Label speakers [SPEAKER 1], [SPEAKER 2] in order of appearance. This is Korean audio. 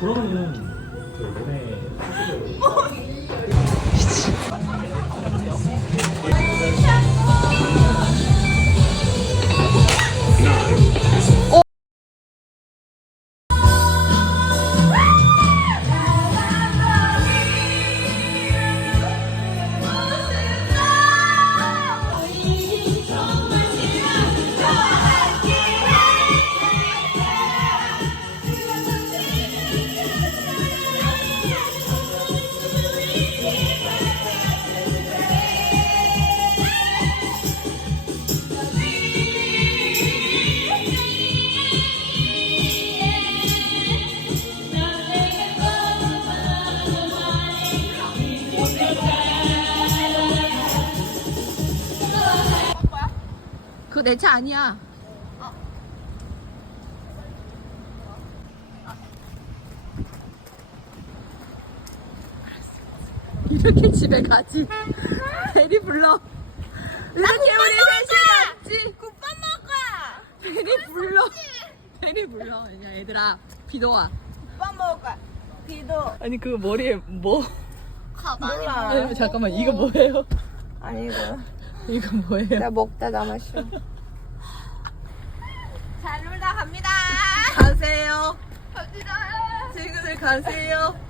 [SPEAKER 1] 그러면은 그 노래
[SPEAKER 2] 내차 아니야. 어. 아. 알았어, 알았어. 이렇게 집에 가지. 대리 불러. 이렇게 우리 회사 갔지.
[SPEAKER 3] 국밥 먹어.
[SPEAKER 2] 대리 불러. 대리 불러. 야들아 비도 와.
[SPEAKER 3] 국밥 먹을 비도.
[SPEAKER 4] 아니 그 머리에 뭐?
[SPEAKER 3] 몰라.
[SPEAKER 4] 잠깐만 먹고. 이거 뭐예요?
[SPEAKER 3] 아니 이거. 뭐.
[SPEAKER 4] 이거 뭐예요?
[SPEAKER 3] 나 먹다 나 마셔. 잘 놀다 갑니다.
[SPEAKER 4] 가세요. 갑니다. 지금을 가세요.